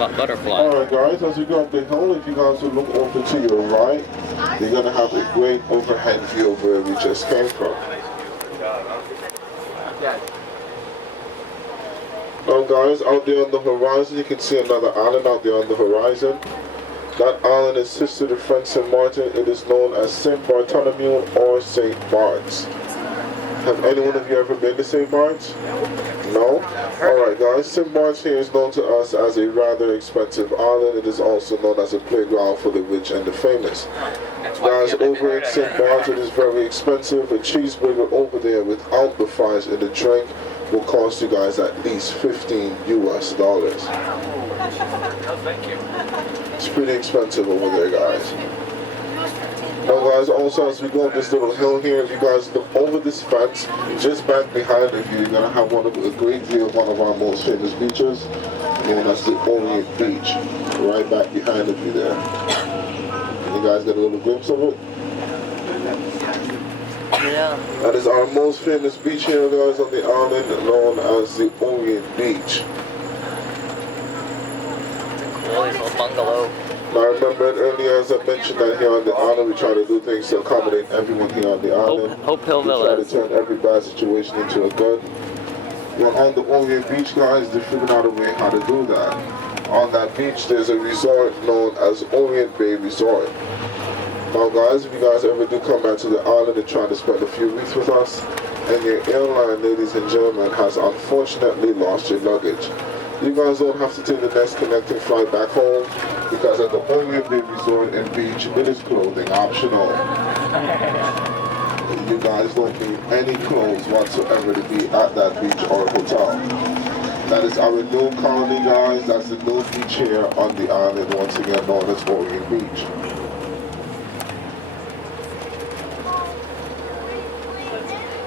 about butterfly? Alright guys, as we go up the hill, if you guys will look over to your right, you're going to have a great overhead view of where we just came from. Now guys, out there on the horizon, you can see another island out there on the horizon. That island is sister to French St. Martin. It is known as St. Bartholomew or St. Bart's. Have any one of you ever been to St. Bart's? No? Alright guys, St. Bart's here is known to us as a rather expensive island. It is also known as a playground for the rich and the famous. Guys, over at St. Bart's it is very expensive. A cheeseburger over there without the fries in the drink will cost you guys at least $15 US. It's pretty expensive over there guys. Now guys, also as we go up this little hill here, if you guys look over this fence, just back behind of you, you're going to have a great view of one of our most famous beaches, known as the Orient Beach, right back behind of you there. You guys get a little glimpse of it? Yeah. That is our most famous beach here guys on the island, known as the Orient Beach. Cool little bungalow. Now remember earlier as I mentioned that here on the island we try to do things to accommodate everyone here on the island. Hope Hill We try Villas. to turn every bad situation into a good. Well, on the Orient Beach guys, they figured out a way how to do that. On that beach there's a resort known as Orient Bay Resort. Now guys, if you guys ever do come back to the island and try to spend a few weeks with us, and your airline, ladies and gentlemen, has unfortunately lost your luggage, you guys don't have to take the next connecting flight back home, because at the Orient Bay Resort and Beach, it is clothing optional. You guys don't need any clothes whatsoever to be at that beach or hotel. That is our new colony, guys. That's the new beach here on the island, once again known as Orient Beach.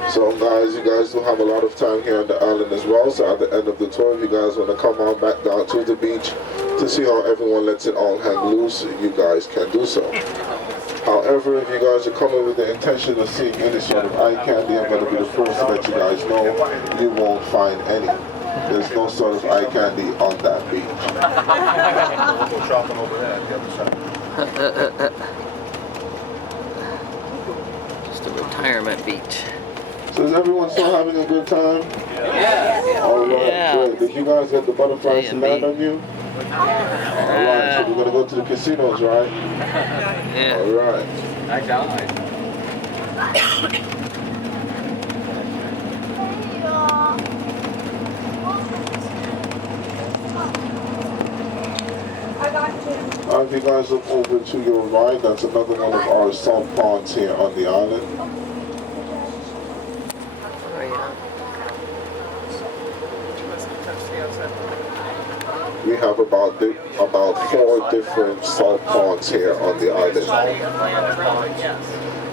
So guys, you guys do have a lot of time here on the island as well, so at the end of the tour, if you guys want to come on back down to the beach to see how everyone lets it all hang loose, you guys can do so. However, if you guys are coming with the intention of seeing any sort of eye candy, I'm going to be the first to let you guys know you won't find any. There's no sort of eye candy on that beach. We'll shopping over there at the other side. Just a retirement beach. So is everyone still having a good time? Yeah. All right, Yeah. good. Did you guys get the butterflies to land on you? All right, so we're going to go to the casinos, right? Yeah. All right. I died. If you guys look over to your right, that's another one of our salt ponds here on the island. Oh, yeah. We have about 4 different salt ponds here on the island.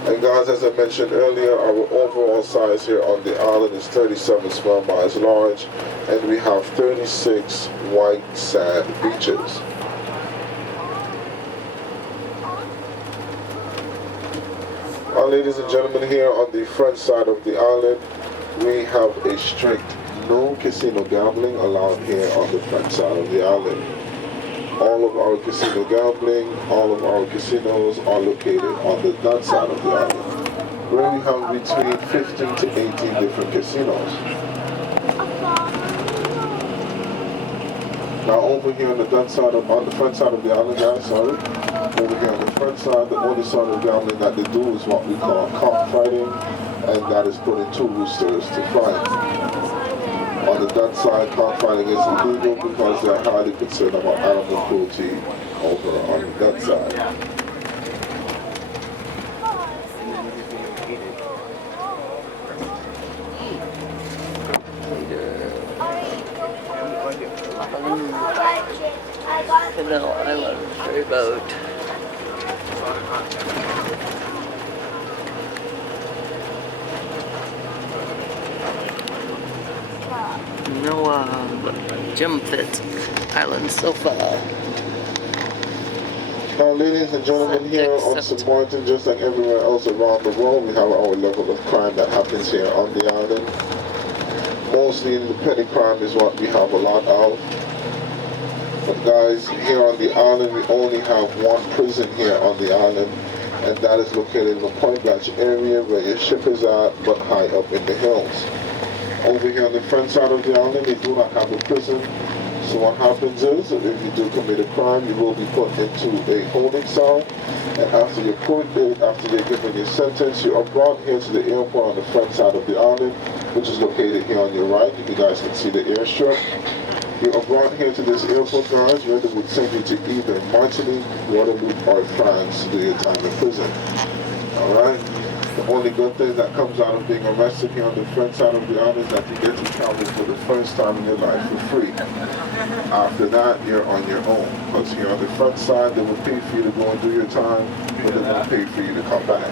And guys, as I mentioned earlier, our overall size here on the island is 37 square miles large, and we have 36 white sand beaches. Ladies and gentlemen, here on the front side of the island, we have a strict no casino gambling allowed here on the front side of the island. All of our casino gambling, all of our casinos are located on that side of the island, where we have between 15 to 18 different casinos. Now over here on the front side of the island, guys, sorry. Over here on the front side, the only sort of gambling that they do is what we call cockfighting, and that is putting 2 roosters to fight. On the Dutch side, cockfighting is illegal because they're highly concerned about animal cruelty over on the Dutch side. Canal Island ferry boat. No gym fits island so far. Now, ladies and gentlemen, here on St. Martin, just like everywhere else around the world, we have our level of crime that happens here on the island. Mostly the petty crime is what we have a lot of. But guys, here on the island, we only have one prison here on the island, and that is located in the Point Blanche area where your ship is at, but high up in the hills. Over here on the front side of the island, they do not have a prison. So what happens is, if you do commit a crime, you will be put into a holding cell, and after you're given your sentence, you are brought here to the airport on the front side of the island, which is located here on your right. You guys can see the airstrip. You are brought here to this airport, guys, where they would send you to either Martinique, Guadeloupe, or France to do your time in prison. Alright? The only good thing that comes out of being arrested here on the front side of the island is that you get to travel for the first time in your life for free. After that, you're on your own. Because here on the front side, they will pay for you to go and do your time, but they won't pay for you to come back.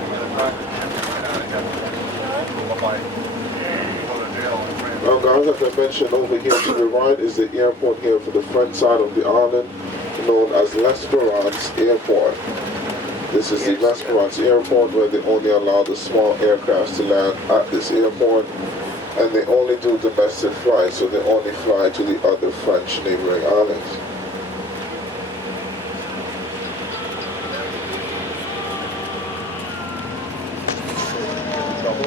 Now guys, as I mentioned, over here to the right is the airport here for the front side of the island, known as L'Espérance Airport. This is the L'Espérance Airport, where they only allow the small aircrafts to land at this airport, and they only do domestic flights, so they only fly to the other French neighboring islands.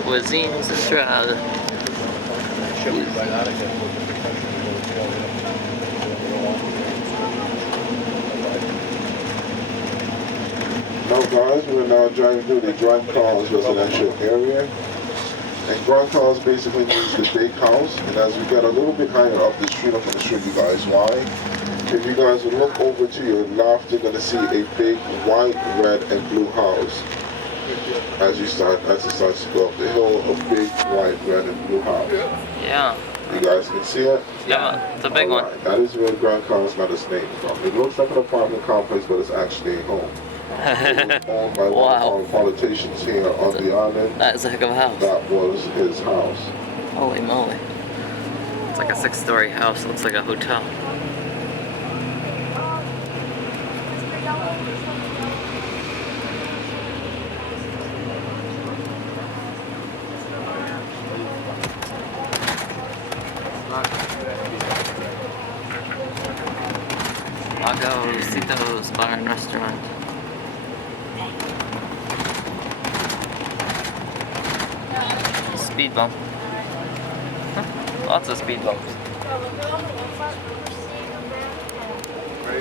Cuisine Centrale. Now guys, we're now driving through the Grand Carles residential area. And Grand Carles basically means the big house. And as we get a little bit higher up the street, I'm going to show you guys why. If you guys would look over to your left, you're going to see a big white, red, and blue house. As it starts to go up the hill, a big white, red, and blue house. Yeah. You guys can see it? Yeah, it's a big one. That is where Grand Carles got its name from. It looks like an apartment complex, but it's actually a home. It was owned by one of our politicians here on the island. That's a heck of a house. That was his house. Holy moly. It's like a 6-story house. Looks like a hotel. Magocitos Bar and Restaurant. Speed bump. Lots of speed bumps.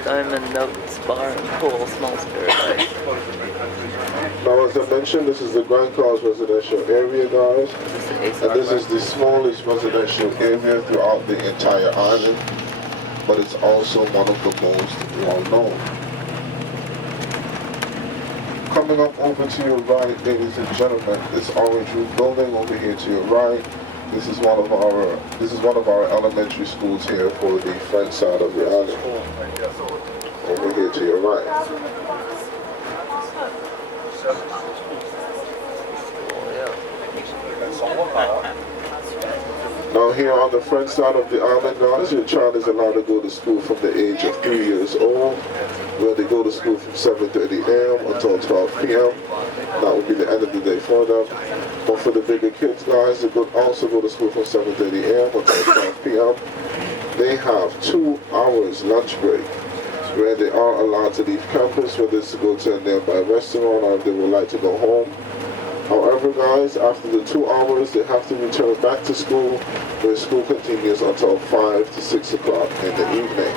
Diamond Notes Bar and Pool smells paradise. Now, as I mentioned, this is the Grand Carles residential area, guys. And this is the smallest residential area throughout the entire island, but it's also one of the most well-known. Coming up over to your right, ladies and gentlemen, this orange roof building over here to your right. This is one of our elementary schools here for the front side of the island. Over here to your right. Now here on the front side of the island, guys, your child is allowed to go to school from the age of 3 years old, where they go to school from 7:30 a.m. until 12 p.m. That will be the end of the day for them. But for the bigger kids, guys, they could also go to school from 7:30 a.m. until 12 p.m. They have 2 hours lunch break, where they are allowed to leave campus, whether it's to go to a nearby restaurant or if they would like to go home. However, guys, after the 2 hours, they have to return back to school, where school continues until 5 to 6 o'clock in the evening.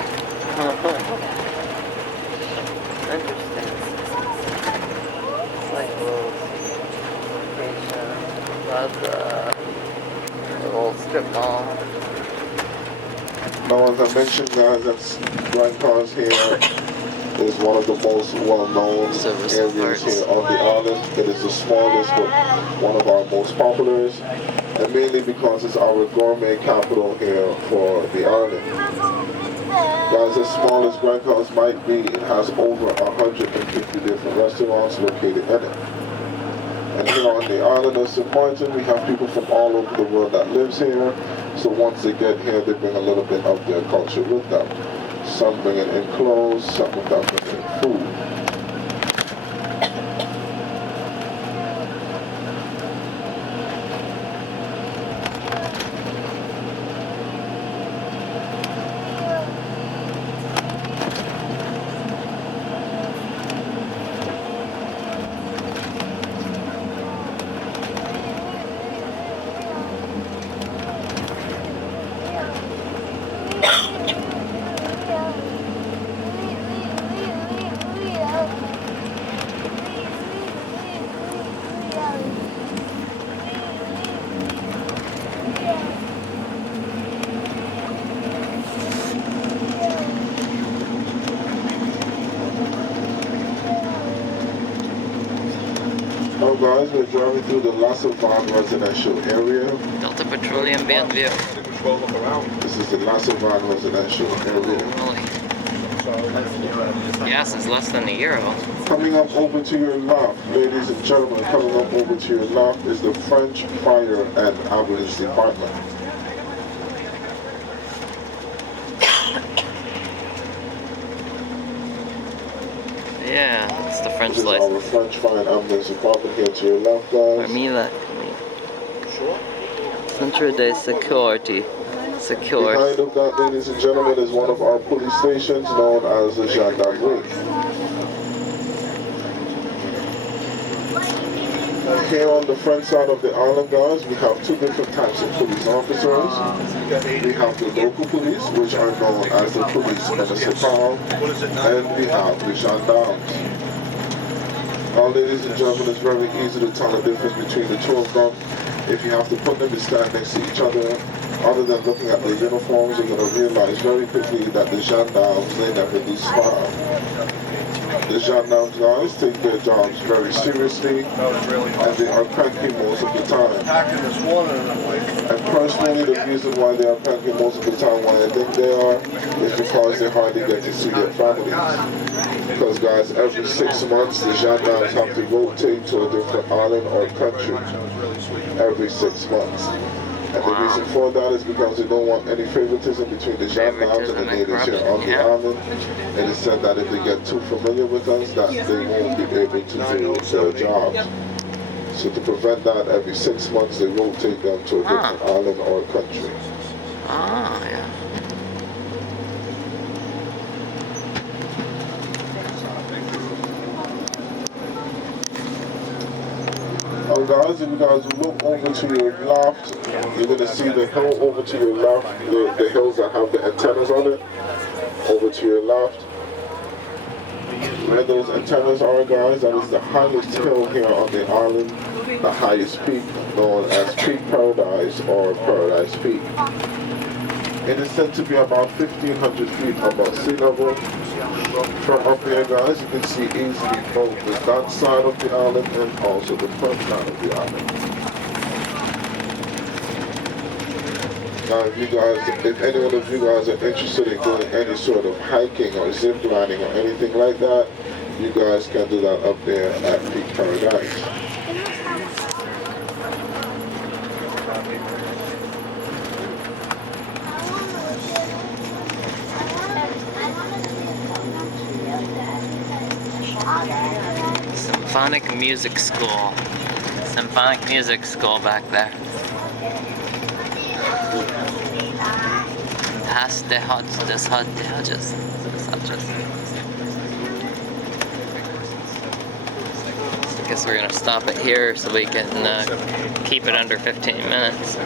Interesting. It's like a little vacation. Lots of little strip mall. Now, as I mentioned, guys, that's Grand Carles here is one of the most well-known areas here on the island. It is the smallest, but one of our most popular, and mainly because it's our gourmet capital here for the island. Guys, as small as Grand Carles might be, it has over 150 different restaurants located in it. And here on the island of St. Martin, we have people from all over the world that lives here. So once they get here, they bring a little bit of their culture with them. Some bringing in clothes, some of them bringing in food. Now guys, we're driving through the Lassavan residential area. Delta Petroleum Bandview. I think we should go look around. This is the Lassavan residential area. Holy. So, Gas is less than €1. Coming up over to your left, ladies and gentlemen, coming up over to your left is the French Fire and Ambulance Department. Yeah, that's the French This is license. our French Fire and Ambulance Department here to your left, guys. Armila. sure. Centre de Sécurité. Secure. Behind of that, ladies and gentlemen, is one of our police stations known as the Gendarmerie. Here on the front side of the island, guys, we have two different types of police officers. We have the local police, which are known as the police municipal, What is it now? and we have the gendarmes. Now, ladies and gentlemen, it's very easy to tell the difference between the two of them. If you have to put them to stand next to each other, other than looking at their uniforms, you're going to realize very quickly that the gendarmes, they never do spar. The gendarmes, guys, take their jobs very seriously, That was really and hard. they are cranky most of the time. Packing this morning and I'm like, And personally, the reason why they are cranky most of the time, why I think they are, is because they hardly get to see their families. Because, guys, every 6 months, the gendarmes have to rotate to a different island or country that was really sweet. every 6 months. And the reason for that is because they don't want any favoritism between the gendarmes and the natives here on the island. And it's said that if they get too familiar with us, that they won't be able to do their jobs. So to prevent that, every 6 months they rotate them to a different island or country. Ah, yeah. Oh guys, if you guys look over to your left, you're going to see the hill over to your left, the hills that have the antennas on it. Over to your left. Where those antennas are, guys, that is the highest hill here on the island, the highest peak, known as Peak Paradise or Paradise Peak. It is said to be about 1,500 feet above sea level. From up here, guys, you can see easily both the that side of the island and also the front side of the island. Now, if any one of you guys are interested in doing any sort of hiking or zip lining or anything like that, you guys can do that up there at Peak Paradise. Symphonic Music School. Symphonic Music School back there. Past the Hodges. I guess we're gonna stop it here so we can keep it under 15 minutes.